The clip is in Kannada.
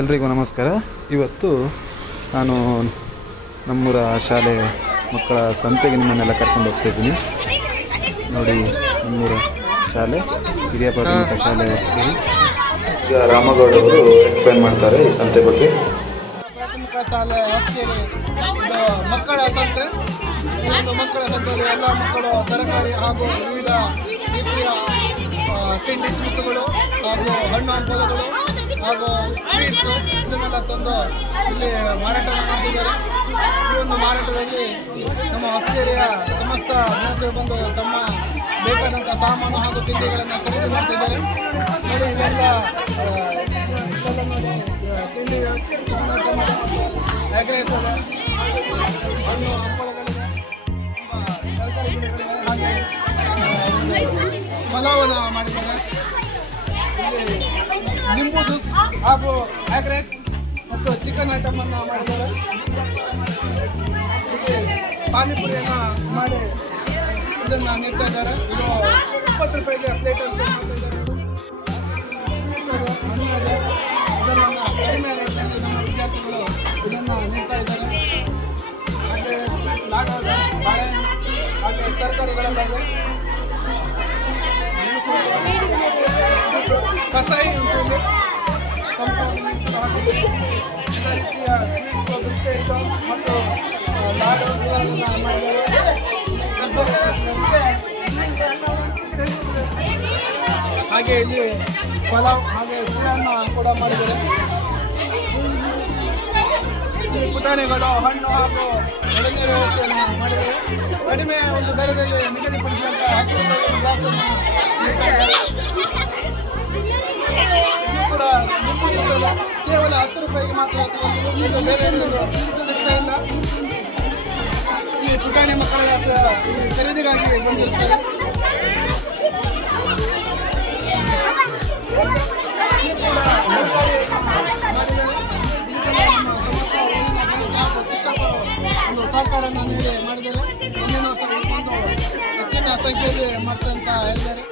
ಎಲ್ರಿಗೂ ನಮಸ್ಕಾರ. ಇವತ್ತು ನಾನು ನಮ್ಮೂರ ಶಾಲೆ ಮಕ್ಕಳ ಸಂತೆಗೆ ನಿಮ್ಮನ್ನೆಲ್ಲ ಕರ್ಕೊಂಡು ಹೋಗ್ತಾಯಿದ್ದೀನಿ. ನೋಡಿ, ನಮ್ಮೂರ ಶಾಲೆ ಹಿರಿಯ ಪ್ರಾಥಮಿಕ ಶಾಲೆ ಹೊಸಕೇರಿ. ಈಗ ರಾಮಗೌಡ ಅವರು ಎಕ್ಸ್ಪ್ಲೇನ್ ಮಾಡ್ತಾರೆ ಈ ಸಂತೆ ಬಗ್ಗೆ. ಪ್ರಾಥಮಿಕ ಶಾಲೆ ಹೊಸಕೇರಿ ಮಕ್ಕಳ ಸಂತೆ. ಮಕ್ಕಳ ಸಂತೆಯಲ್ಲಿ ಎಲ್ಲ ಮಕ್ಕಳು ತರಕಾರಿ ಹಾಗೂ ವಿವಿಧ ರೀತಿಯ ತಿಂಡಿ ತಿನಿಸುಗಳು ಹಾಗೂ ಹಣ್ಣು ಹಂಪಲುಗಳು ಹಾಗೂ ಸ್ವೀಟ್ಸು ಇದನ್ನೆಲ್ಲ ತಂದು ಇಲ್ಲಿ ಮಾರಾಟ ಮಾಡ್ತಿದ್ದಾರೆ. ಈ ಒಂದು ಮಾರಾಟದಲ್ಲಿ ನಮ್ಮ ಹೊಸಕೇರಿಯ ಸಮಸ್ತ ಜನತೆ ಬಂದು ತಮ್ಮ ಬೇಕಾದಂಥ ಸಾಮಾನು ಹಾಗೂ ತಿಂಡಿಗಳನ್ನು ಖರೀದಿ ಮಾಡ್ತಿದ್ದಾರೆ. ನೋಡಿ, ಇವೆಲ್ಲ ನೋಡಿ ತಿಂಡಿ ಎಗ್ರೆಸ್ ಹಣ್ಣು ಹಂಪಲುಗಳಿವೆ, ತರಕಾರಿ ಗಿಡಗಳಿವೆ, ಹಾಗೆ ಪಲಾವನ್ನ ಮಾಡಿದ್ದಾರೆ. ಇಲ್ಲಿ ನಿಂಬು ಜ್ಯೂಸ್ ಹಾಗೂ ಎಗ್ರೆಸ್ ಮತ್ತು ಚಿಕನ್ ಐಟಮ್ ಅನ್ನು ಮಾಡಿದ್ದಾರೆ. ಪಾನಿಪುರಿಯನ್ನು ಮಾಡಿ ಇದನ್ನು ನೀಡ್ತಾ ಇದ್ದಾರೆ. ಇದು 20 ರೂಪಾಯಿಗೆ ಪ್ಲೇಟ್ ಅಂತ ಮಾಡ್ತಾ ಇದ್ದಾರೆ. ಇದನ್ನು ಕಡಿಮೆ ರೇಟ್ನಲ್ಲಿ ನಮ್ಮ ವಿದ್ಯಾರ್ಥಿಗಳು ಇದನ್ನು ನೀಡ್ತಾ ಇದ್ದಾರೆ. ಹಾಗೆ ಲಾಡು, ಬಾಳೆಹಣ್ಣು ಹಾಗೆ ತರಕಾರಿಗಳೆಲ್ಲ ಇದೆ. ಕಸಾಯಿ ಉಂಟು, ರೀತಿಯ ಸ್ವೀಟ್ಸು, ಬಿಸ್ಕೆಟ್ ಮತ್ತು ಲಾಡುಗಳನ್ನು ಮಾಡಿದ್ದಾರೆ. ಹಾಗೆ ಇಲ್ಲಿ ಪಲಾವ್ ಹಾಗೆ ಚಿಕನ್ನು ಕೂಡ ಮಾಡಿದ್ದಾರೆ. ಇಲ್ಲಿ ಪುಟಾಣಿಗಳು ಹಣ್ಣು ಹಾಗೂ ಎಳನೀರು ವ್ಯವಸ್ಥೆಯನ್ನು ಮಾಡಿದ್ದಾರೆ. ಕಡಿಮೆ ಒಂದು ದರದಲ್ಲಿ ನಿಗದಿಪಡಿಸಿದಂಥ 10 ರೂಪಾಯಿ ಗ್ಲಾಸನ್ನು ನೀಡ್ತಾ ಇದ್ದಾರೆ. ಕೂಡ ಕೇವಲ 10 ರೂಪಾಯಿಗೆ ಮಾತ್ರ ಇದು ಬೇರೆ ಸಿಗ್ತಾ ಇಲ್ಲ. ಈ ಪುಟಾಣಿ ಮಕ್ಕಳ ಖರೀದಿಗಾಗಿ ಬಂದಿರ್ತಾರೆ. ಒಂದು ಸಹಕಾರವನ್ನು ನೀಡಿ ಮಾಡಿದ್ದಾರೆ. ಮುಂದಿನ ವರ್ಷ ಹೆಚ್ಚಿನ ಸಂಖ್ಯೆಯಲ್ಲಿ ಮಾಡ್ತಾ ಅಂತ ಹೇಳಿದ್ದಾರೆ.